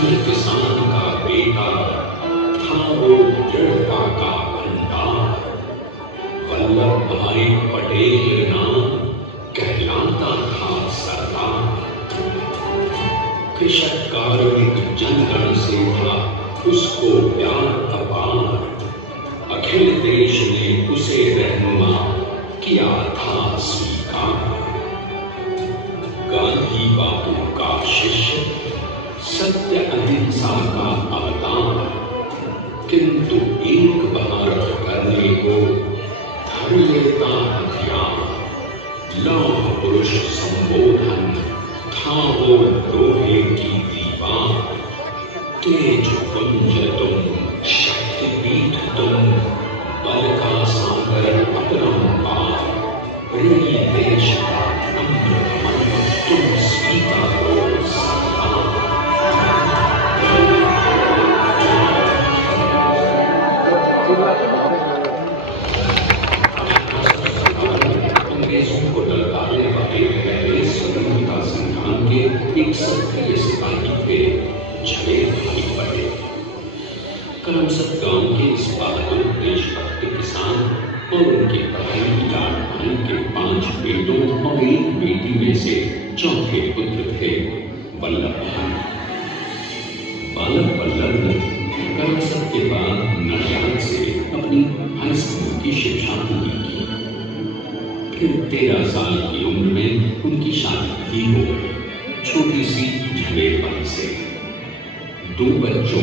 असल किसान का बेटा था वो दृढ़ता का भंडार। वल्लभ भाई पटेल नाम कहलाता था सरदार। कृषक कार्मिक जनगण से था उसको प्यार अपार। अखिल देश ने उसे रहनुमा किया था स्वीकार। गांधी बापू का शिष्य, सत्य अहिंसा का अवतार। किंतु एक भारत करने को धर लेता हथियार। लौह पुरुष संबोधन था वो लोहे की दीवार। तेज पुंज तुम, शक्तिपीठ तुम, बल का सागर अपरंपार। प्रिय देश का नम्र मन तुम स्वीकारो सरदार। अंग्रेजों को ललकारने वाले पहले स्वतंत्रता संग्राम के एक सक्रिय सिपाही थे झवेर भाई पटेल। करमसद गांव के इस बहादुर देशभक्त किसान और उनके भाई लाड भाई के 5 बेटों और 1 बेटी में से चौथे पुत्र थे वल्लभ भाई। बालक वल्लभ ने करमसद के बाद नडियाद से अपनी हाई स्कूल की शिक्षा पूरी की। फिर 13 साल की उम्र में उनकी शादी भी हो गई छोटी सी झवेर भाई से। 2 बच्चों,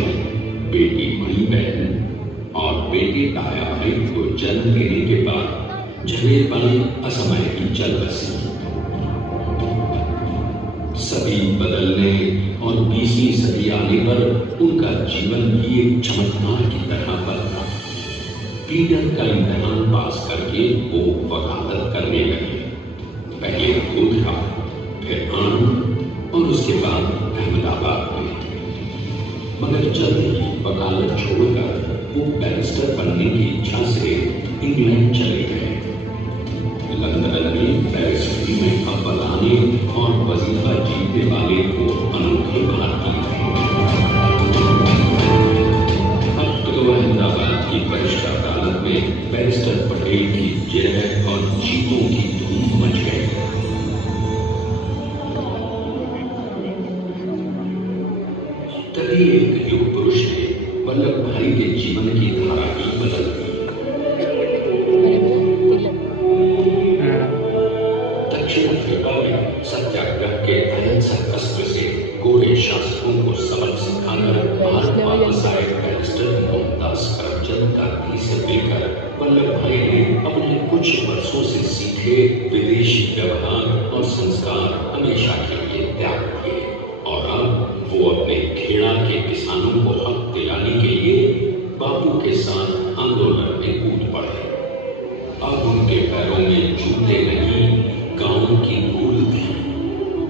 बेटी बड़ी बहन और बेटे ताया भाई को जन्म देने के बाद झवेर भाई असमय ही चल बसी। सभी बदलने और 20वीं सदी आने पर उनका जीवन भी एक चमत्कार की तरह बदला। पीटर का इम्तिहान पास करके वो वकालत करने लगे। पहले गोधरा, फिर आनंद और उसके बाद अहमदाबाद में। मगर जल्द ही वकालत छोड़कर वो बैरिस्टर बनने की इच्छा से इंग्लैंड चले गए। लंदन में बैरिस्टरी में अव्वल आने और वजीफा जीतने वाले को अनोखे भारतीय थे। अब तो अहमदाबाद की वरिष्ठ अदालत में बैरिस्टर पटेल की जय और जीतों की धूम मच गई। तभी एक युग पुरुष ने वल्लभ भाई के जीवन की धारा ही बदल दी। दक्षिण अफ्रीका में सत्याग्रह के अहिंसक अस्त्र से गोरे शासकों को सबक सिखाकर भारत वापस आए बैरिस्टर मोहनदास करमचंद गांधी से मिलकर वल्लभ भाई ने अपने कुछ वर्षों से सीखे विदेशी व्यवहार और संस्कार हमेशा के लिए त्याग किए और अब वो अपने खेड़ा के किसानों को हक दिलाने के लिए बापू के साथ आंदोलन में कूद पड़े। अब उनके पैरों में जूते नहीं, गांव की धूल थी।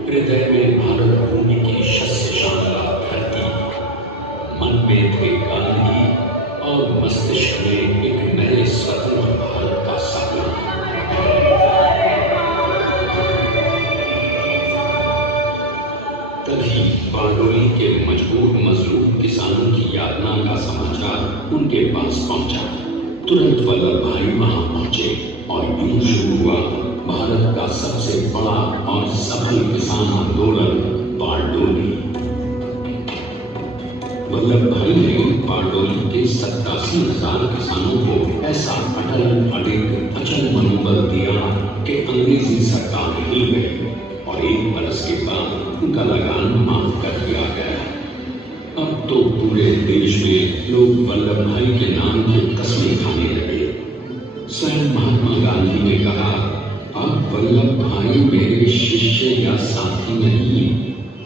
हृदय में भारत भूमि की शस्यशाला धरती। मन में थे गांधी और मस्तिष्क में एक नए स्वतंत्र भारत का सपना। तभी बारडोली के मजबूर मजलूम किसानों की यातना का समाचार उनके पास पहुंचा। तुरंत वल्लभ भाई वहां पहुंचे और यूं शुरू हुआ भारत का सबसे बड़ा और सफल किसान आंदोलन बारडोली। वल्लभ भाई ने बारडोली के 87,000 किसानों को ऐसा अटल अडिग अचल मनोबल दिया कि अंग्रेजी सरकार हिल गई और 1 बरस के बाद उनका लगान माफ कर दिया गया। अब तो पूरे देश में लोग वल्लभ भाई के नाम की कस्में खाने लगे। स्वयं महात्मा गांधी ने कहा, अब वल्लभ भाई मेरे शिष्य या साथी नहीं,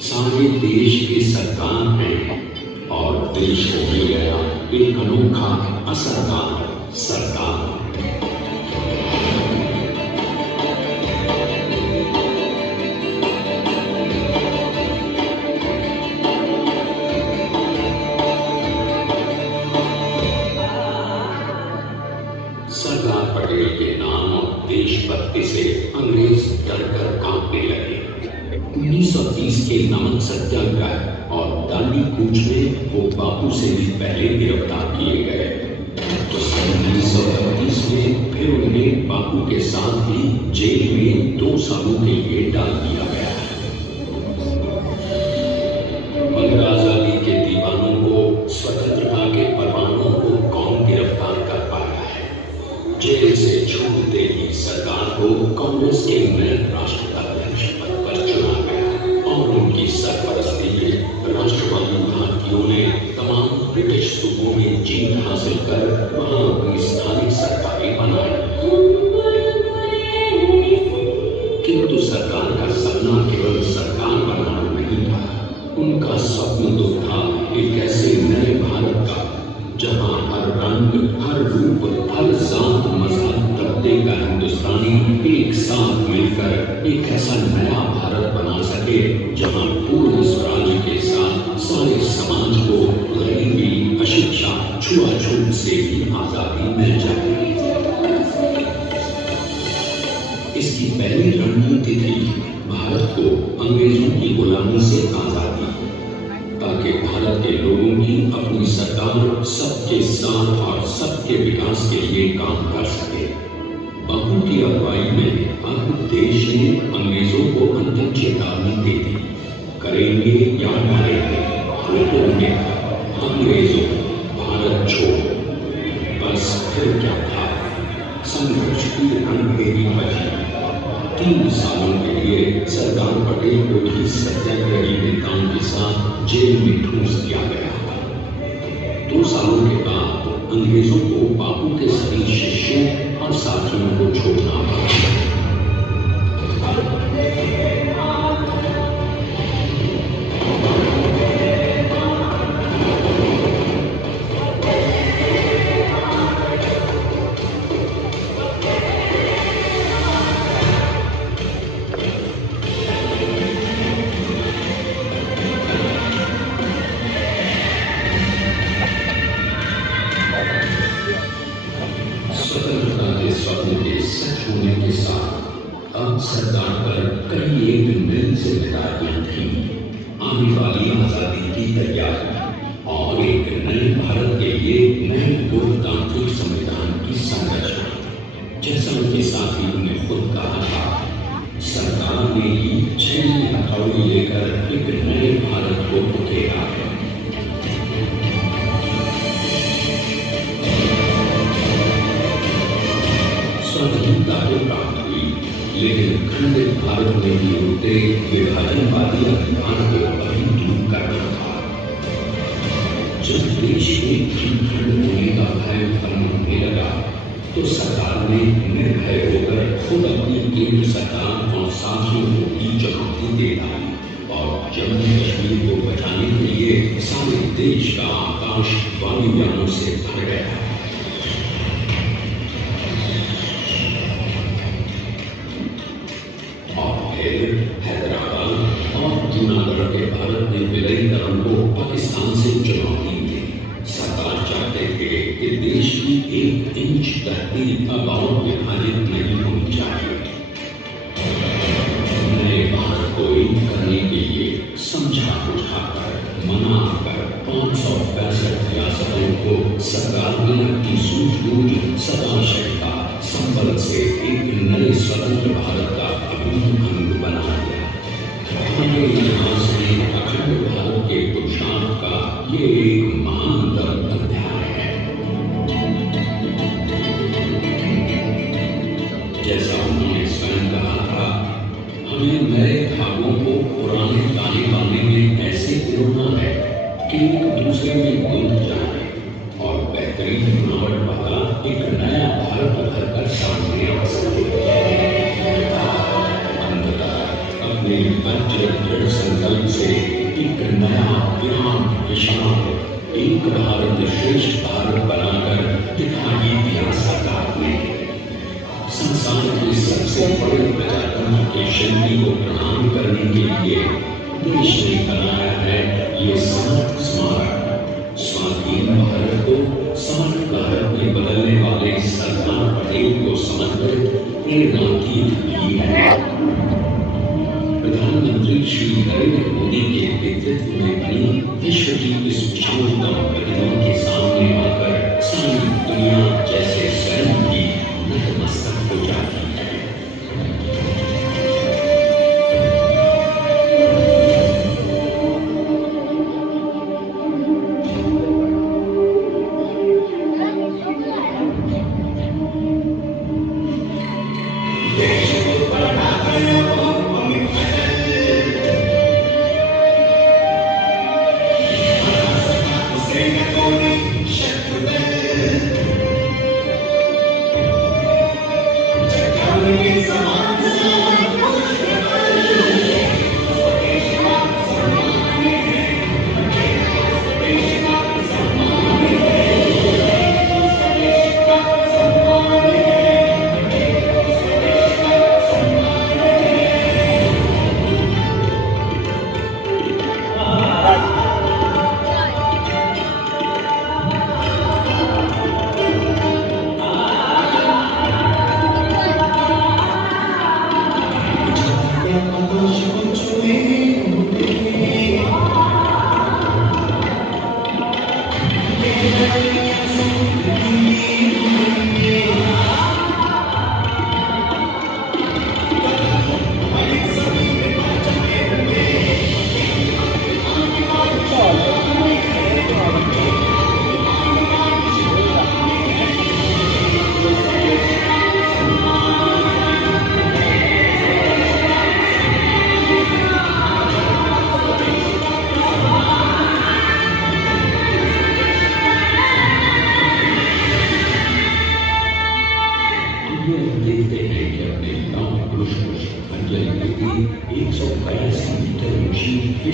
सारे देश के सरदार हैं और देश हो गया एक अनोखा असरदार सरदार। सरदार पटेल के नाम और देशभक्ति से अंग्रेज डर कर कांपने लगे। 1930 के नमक सत्याग्रह और दल सरकारी कूच में वो बापू से भी पहले गिरफ्तार किए गए। तो 1938 में फिर उन्हें बापू के साथ ही जेल में 2 सालों के लिए डाल दिया गया। मगर आजादी के दीवानों को, स्वतंत्रता के परवानों को कौन गिरफ्तार कर पाया है? जेल से छूटते ही सरकार को कांग्रेस के नए राष्ट्राध्यक्ष पद पर चुना गया और उनकी सरपरस्ती में राष्ट्रवादी भारतीयों ने तमाम ब्रिटिश सूबों में जीत हासिल कर वहां अपनी स्थानीय सरकारें बनाई। किंतु सरकार का सपना केवल सरकार बनाना नहीं था। उनका स्वप्न तो था एक ऐसे नए भारत का जहां हर रंग, हर रूप, हर जात, मजहब, तबके का हिंदुस्तानी एक साथ मिलकर एक ऐसा नया भारत बना सके जहां पूर्ण स्वराज्य के साथ सारे समाज को गरीबी, अशिक्षा, छुआछूत से भी आजादी मिल जाए। इसकी पहली रणनीति थी भारत को अंग्रेजों की गुलामी से आजादी, ताकि भारत के लोगों की अपनी सरकार सबके साथ और सबके विकास के लिए काम कर सके। बापू की अगुवाई में अब देश ने अंग्रेजों को अंतिम चेतावनी दे दी, करेंगे या मरेंगे, रोकेंगे अंग्रेजों, भारत छोड़ो। बस फिर क्या था, संघर्ष की रणभेरी बची। 3 सालों के लिए सरदार पटेल को भी सत्याग्रही नेताओं के साथ जेल में ठूंस दिया गया। 2 सालों के बाद अंग्रेजों को बापू के सभी शिष्यों और साथियों को छोड़ना पड़ा। स्वतंत्रता के स्वप्न के सच होने के साथ अब सरकार पर कई एक नई जिम्मेदारियां थी। आने वाली आजादी की तैयारी और एक नए भारत के लिए नए लोकतांत्रिक संविधान की संरचना। जैसा उनके साथियों ने खुद कहा था, सरकार ने ही 6 हथौड़ी लेकर एक नए भारत को उकेरा। स्वाधीनता तो प्राप्त हुई, लेकिन खंडित भारत में भी उठते विभाजनवादी अभियान को अभी दूर करना था। जब देश में खंड होने का भय उत्पन्न होने लगा, तो सरकार ने निर्भय होकर खुद अपनी केंद्र सरकार और साथियों को भी चुनौती दे डाली और जम्मू कश्मीर को बचाने के लिए सारे देश का आकाश वायुयानों से भर गया। हैदराबाद और जूनागढ़ के भारत ने विलयीकरण को पाकिस्तान से चुनौती दी। सरकार चाहते थे कि देश की 1 इंच धरती अब और विभाजित नहीं होनी चाहिए। नए भारत को एक करने के लिए समझा बुझाकर, मनाकर 565 रियासतों को सरकार ने अपनी सूझबूझ, सदाशयता, संबल से एक नए स्वतंत्र भारत का अभिन्न अंग बना दिया। हमारे इतिहास में अखंड भारत के पुरुषार्थ का ये एक महानतम अध्याय है। जैसा उन्होंने स्वयं कहा था, हमें नए भागों को पुराने ताने बाने में ऐसे पिरोना है कि एक दूसरे में घुल जाए और बेहतरीन बनावट वाला एक नया भारत उभर कर सामने आ सके। अपने वज्र दृढ़ संकल्प से एक नया विराम विशाल एक भारत श्रेष्ठ भारत बनाकर दिखाई दिया सरकार ने। संसार के सबसे बड़े प्रजातंत्र के शिल्पी को प्रणाम करने के लिए देश ने बनाया है ये समर्थ स्मारक। स्वाधीन भारत को समर्थ भारत में बदलने वाले सरदार पटेल को समर्पित प्रेरणा गीत भी है। प्रधानमंत्री श्री नरेंद्र मोदी के नेतृत्व में बनी विश्व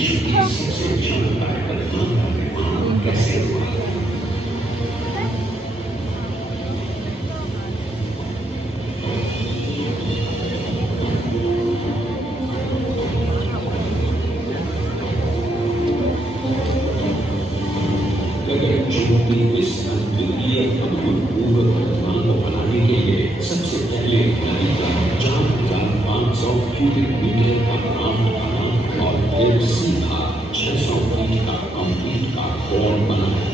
विश्व की सबसे चमत्कार कल्पना कैसे हुआ। ज्योति इस अद्वितीय अभूतपूर्व प्रतिमान को बनाने के लिए सबसे पहले नदी का 4,500 क्यूबिक मीटर का बांध बना और फिर सीधा 600 फीट का कंक्रीट का कोण बनाया।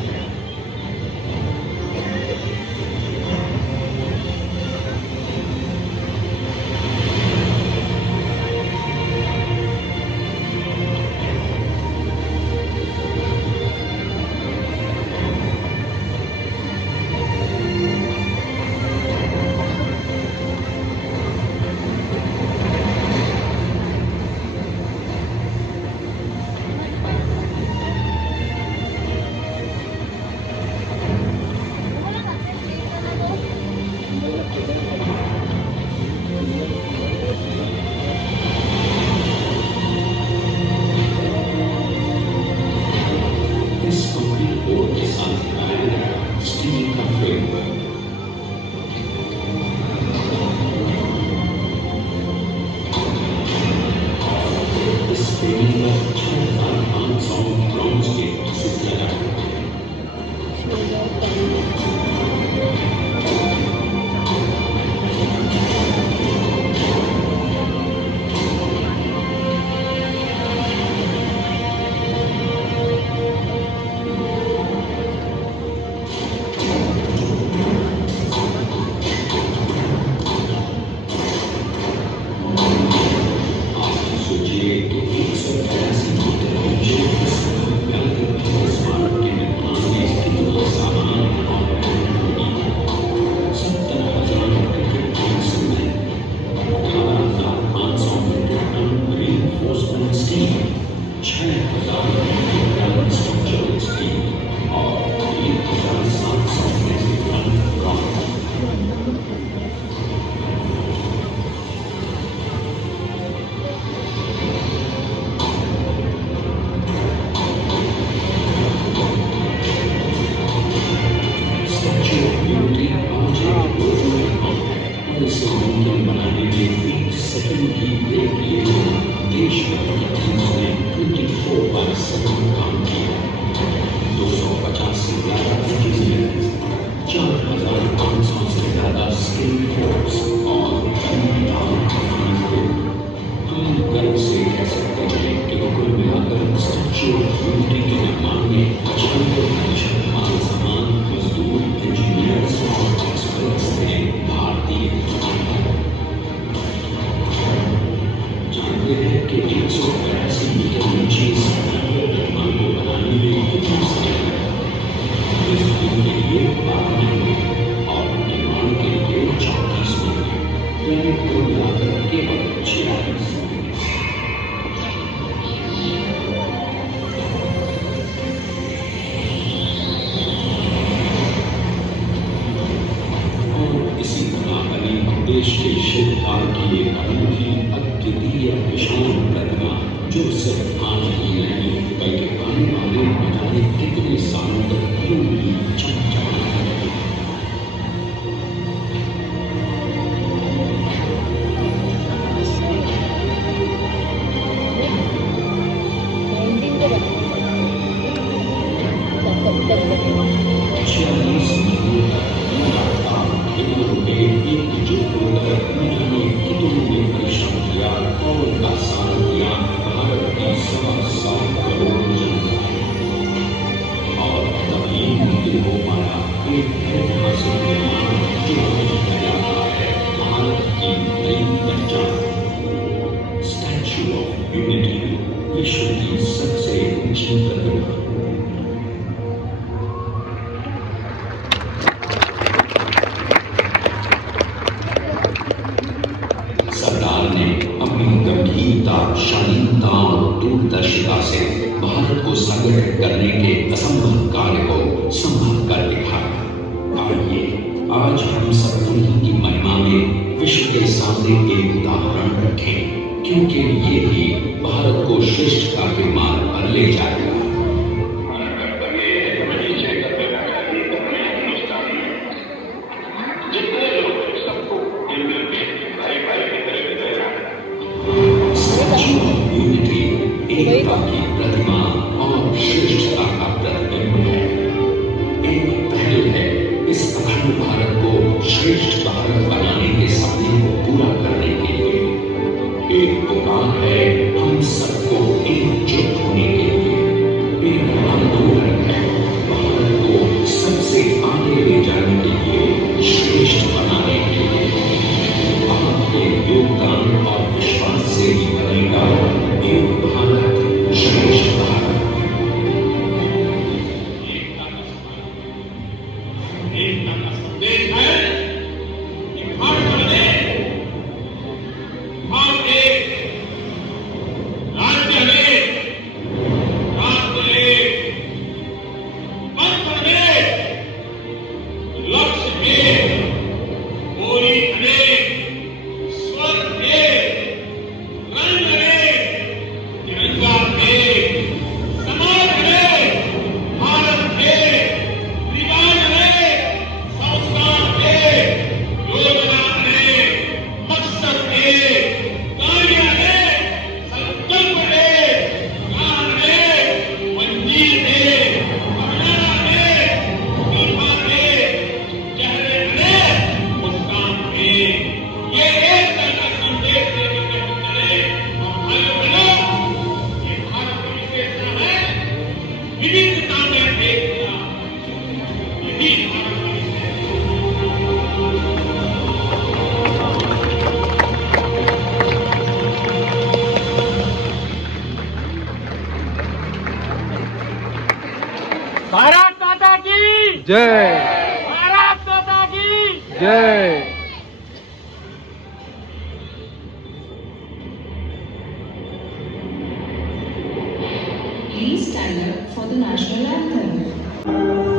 देश के शिल्पकार की एक अनूठी अद्वितीय विशाल प्रतिमा जो सिर्फ आज ही नहीं बल्कि आने वाले न जाने कितने सालों तक यूं ही चमचमाती रहेगी। स्टैच्यू ऑफ यूनिटी विश्व की सबसे ऊंची प्रतिमा। सरकार ने अपनी गंभीरता, शालीनता और दूरदर्शिता से भारत को संगठित करने के असंभव कार्य को संभव कर दिखाया। आइए आज हम सब उन्हीं की महिमा में विश्व के सामने एक उदाहरण रखें, क्योंकि ये भी भारत को श्रेष्ठता के मार्ग पर ले जाएगा। यूनिटी एकता की प्रतिमा और श्रेष्ठता का प्रतिबिंब है। एक पहल है इस अखंड भारत को श्रेष्ठ भारत बनाने के सपने को पूरा करने के लिए। एक पुकार है हम सबको एकजुट होने के लिए। एक आंदोलन है भारत को सबसे आगे ले जाने के लिए, श्रेष्ठ बनाने के लिए। आपके योगदान और विश्वास से ही बनेगा एक भारत, श्रेष्ठ भारत। एकता का संदेश है कि भारत बने, भारत एक, राज्य अनेक, राष्ट्र एक, पंथ अनेक, लक्ष्य एक, बोली अनेक, स्वर एक, रंग अनेक, तिरंगा एक, समाज अनेक, भारत एक, रिवाज अनेक, संस्कार एक, योजना अनेक, मकसद एक, कार्य अनेक, संकल्प एक, ज्ञान एक, मंजिल एक, अभियान एक, प्रतिभा एक, चेहरे अनेक, मुस्कान एक। ये एकता का संदेश देने के हम चले। और भाइयों बहनों, ये भारत की विशेषता है, विविधता में एकता। यही भारत का विशेषता है। भारत माता की जय भारत माता की जय। Please stand up for the national anthem.